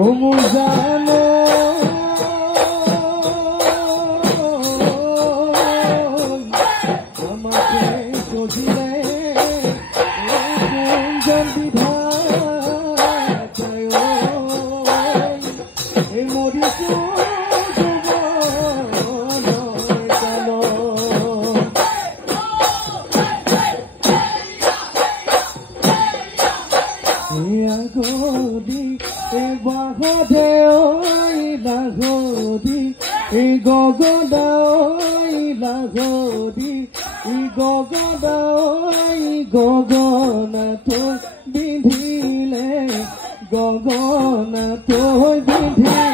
ও মুজানো আমাকে সজিলে গুঞ্জন বিধাতায় এই মরিছো Agodi, Bahade, Lagodi, Gogoda, Lagodi, Gogoda, Gogona to Bindile, Gogona to Bindile.